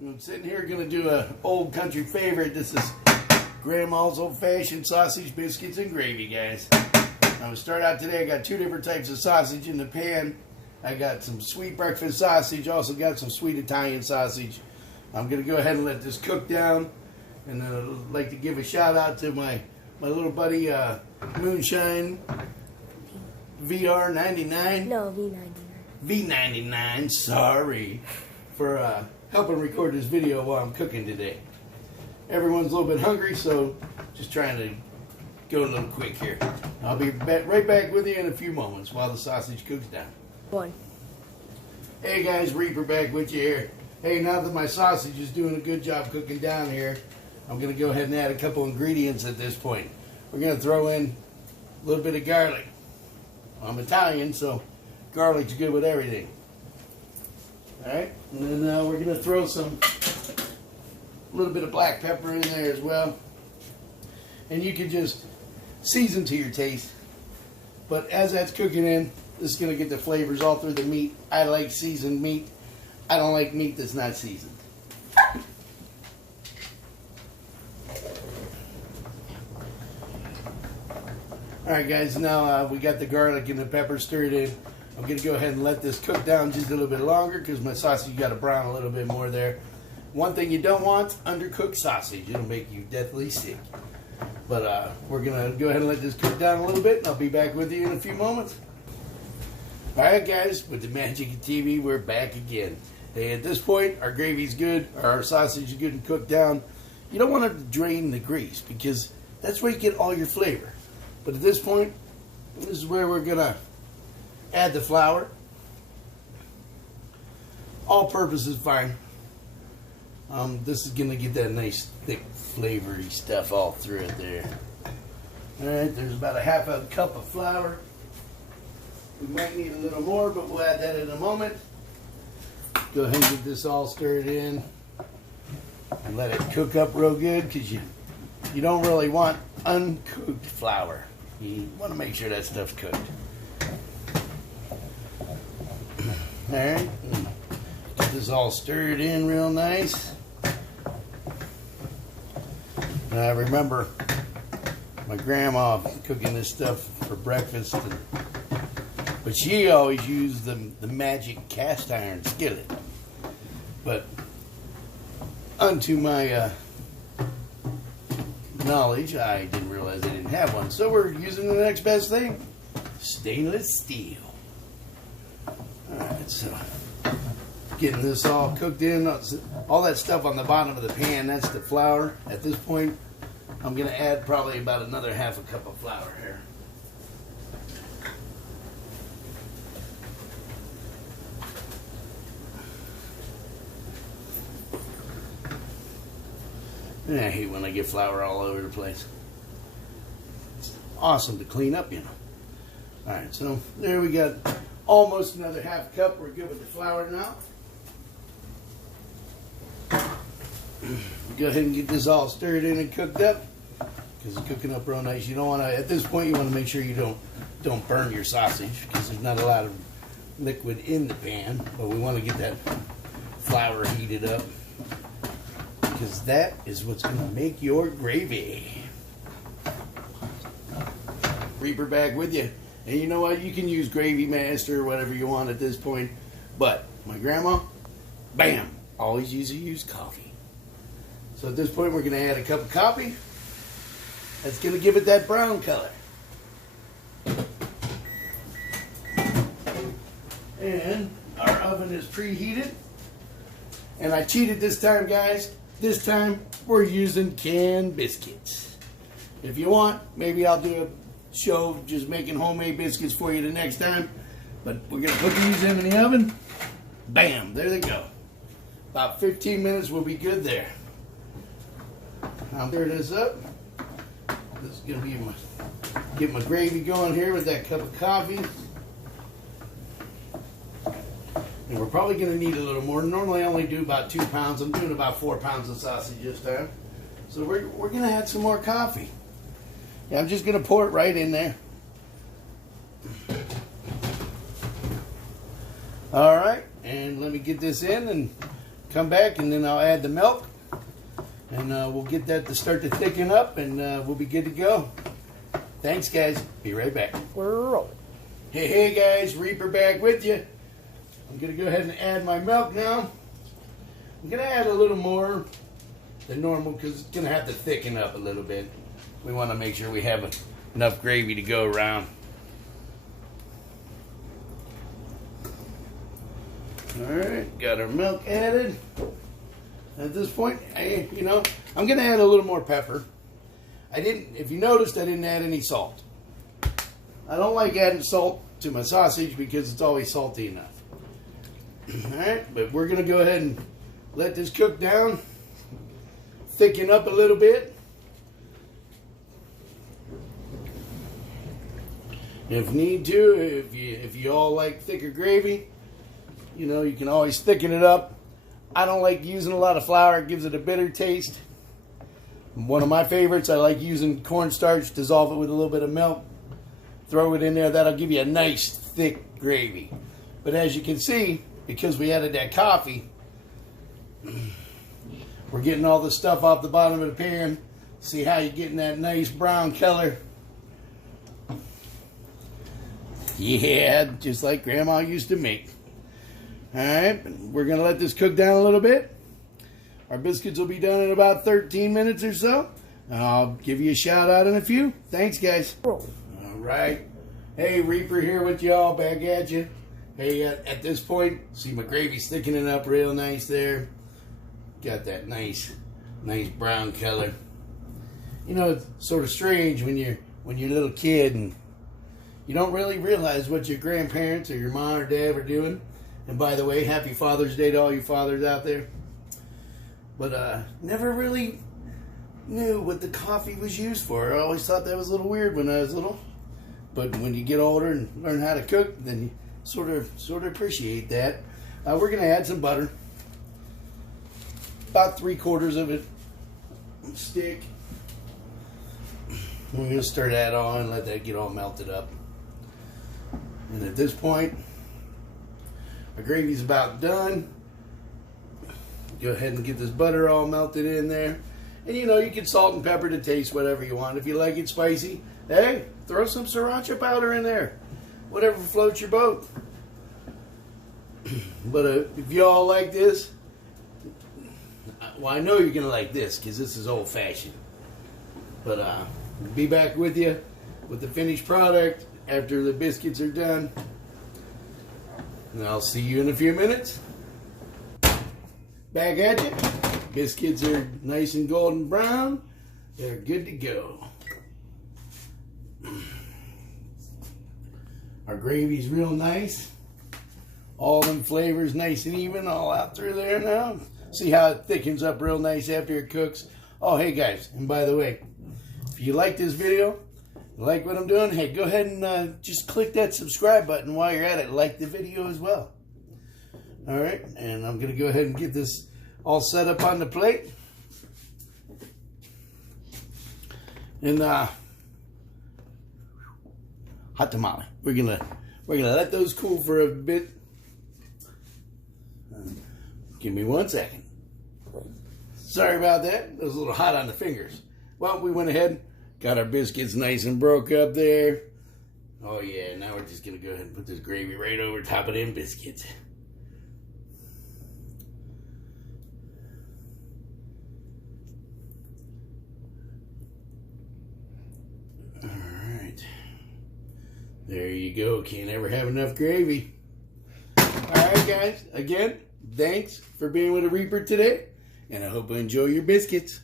I'm sitting here going to do a old country favorite. This is Grandma's old-fashioned sausage, biscuits, and gravy, guys. I'm going to start out today. I got two different types of sausage in the pan. I got some sweet breakfast sausage, also got some sweet Italian sausage. I'm going to go ahead and let this cook down. And then I'd like to give a shout out to my little buddy Moonshine VR99. No, V99. V99, sorry, for helping record this video while I'm cooking today. Everyone's a little bit hungry, so just trying to go a little quick here. I'll be right back with you in a few moments while the sausage cooks down. One. Hey guys, Reaper back with you here. Hey, now that my sausage is doing a good job cooking down here, I'm going to go ahead and add a couple ingredients at this point. We're going to throw in a little bit of garlic. I'm Italian, so garlic's good with everything. Alright, and then we're going to throw a little bit of black pepper in there as well. And you can just season to your taste. But as that's cooking in, this is going to get the flavors all through the meat. I like seasoned meat. I don't like meat that's not seasoned. Alright guys, now we got the garlic and the pepper stirred in. I'm going to go ahead and let this cook down just a little bit longer because my sausage got to brown a little bit more there. One thing you don't want, undercooked sausage. It'll make you deathly sick. But we're going to go ahead and let this cook down a little bit, and I'll be back with you in a few moments. Alright guys, with the magic of TV, we're back again. Hey, at this point, our gravy's good, our sausage is good and cooked down. You don't want to drain the grease because that's where you get all your flavor. But at this point, this is where we're going to add the flour. All purpose is fine. This is going to get that nice, thick, flavory stuff all through it there. Alright, there's about a half a cup of flour. We might need a little more, but we'll add that in a moment. Go ahead and get this all stirred in. And let it cook up real good, because you don't really want uncooked flour. You want to make sure that stuff's cooked. Alright, get this all stirred in real nice. And I remember my grandma cooking this stuff for breakfast, but she always used the magic cast iron skillet. But unto my knowledge, I didn't realize I didn't have one. So we're using the next best thing, stainless steel. Alright, so getting this all cooked in, all that stuff on the bottom of the pan, that's the flour. At this point, I'm going to add probably about another half a cup of flour here. And I hate when I get flour all over the place. It's awesome to clean up, you know. Alright, so there we got almost another half cup. We're good with the flour now. Go ahead and get this all stirred in and cooked up, because it's cooking up real nice. You don't want to, at this point, you want to make sure you don't burn your sausage, because there's not a lot of liquid in the pan, but we want to get that flour heated up, because that is what's going to make your gravy. Reaper back with you. And you know what? You can use Gravy Master or whatever you want at this point. But my grandma, bam, always use coffee. So at this point, we're going to add a cup of coffee. That's going to give it that brown color. And our oven is preheated. And I cheated this time, guys. This time, we're using canned biscuits. If you want, maybe I'll do a show just making homemade biscuits for you the next time. But we're going to put these in the oven. Bam, there they go. About 15 minutes will be good there. I'll stir this up. This is going to be get my gravy going here with that cup of coffee. And we're probably going to need a little more. Normally I only do about 2 pounds. I'm doing about 4 pounds of sausage this time. So we're going to add some more coffee. Yeah, I'm just going to pour it right in there. All right, and let me get this in and come back, and then I'll add the milk. And we'll get that to start to thicken up, and we'll be good to go. Thanks, guys. Be right back. We're rolling. Hey, guys. Reaper back with you. I'm going to go ahead and add my milk now. I'm going to add a little more than normal because it's going to have to thicken up a little bit. We want to make sure we have enough gravy to go around. Alright, got our milk added. At this point, I'm going to add a little more pepper. If you noticed, I didn't add any salt. I don't like adding salt to my sausage because it's always salty enough. Alright, but we're going to go ahead and let this cook down. Thicken up a little bit. If need to, if you all like thicker gravy, you can always thicken it up. I don't like using a lot of flour. It gives it a bitter taste. One of my favorites, I like using cornstarch, dissolve it with a little bit of milk, throw it in there. That'll give you a nice thick gravy. But as you can see, because we added that coffee, we're getting all the stuff off the bottom of the pan. See how you're getting that nice brown color? Yeah, just like Grandma used to make. Alright, we're going to let this cook down a little bit. Our biscuits will be done in about 13 minutes or so. I'll give you a shout out in a few. Thanks, guys. Alright. Hey, Reaper here with y'all, back at you. Hey, at this point, see my gravy's thickening up real nice there. Got that nice brown color. It's sort of strange when you're a little kid and you don't really realize what your grandparents or your mom or dad are doing. And by the way, happy Father's Day to all you fathers out there. But never really knew what the coffee was used for. I always thought that was a little weird when I was little. But when you get older and learn how to cook, then you sort of appreciate that. We're going to add some butter. About 3/4 of it. Stick. We're going to stir that on and let that get all melted up. And at this point, our gravy's about done. Go ahead and get this butter all melted in there. And you can salt and pepper to taste, whatever you want. If you like it spicy, hey, throw some sriracha powder in there. Whatever floats your boat. But if you all like this, well, I know you're going to like this because this is old-fashioned. But be back with you with the finished product after the biscuits are done. And I'll see you in a few minutes. Back at you. Biscuits are nice and golden brown. They're good to go. Our gravy's real nice. All them flavors nice and even all out through there now. See how it thickens up real nice after it cooks. Oh, hey guys, and by the way, if you like this video, like what I'm doing, hey, go ahead and just click that subscribe button while you're at it. Like the video as well. All right, and I'm going to go ahead and get this all set up on the plate. And hot tamale. We're gonna let those cool for a bit. Give me 1 second. Sorry about that. It was a little hot on the fingers. Well, we went ahead, got our biscuits nice and broke up there. Oh yeah, now we're just gonna go ahead and put this gravy right over top of them biscuits. Alright. There you go. Can't ever have enough gravy. Alright guys, again, thanks for being with the Reaper today. And I hope you enjoy your biscuits.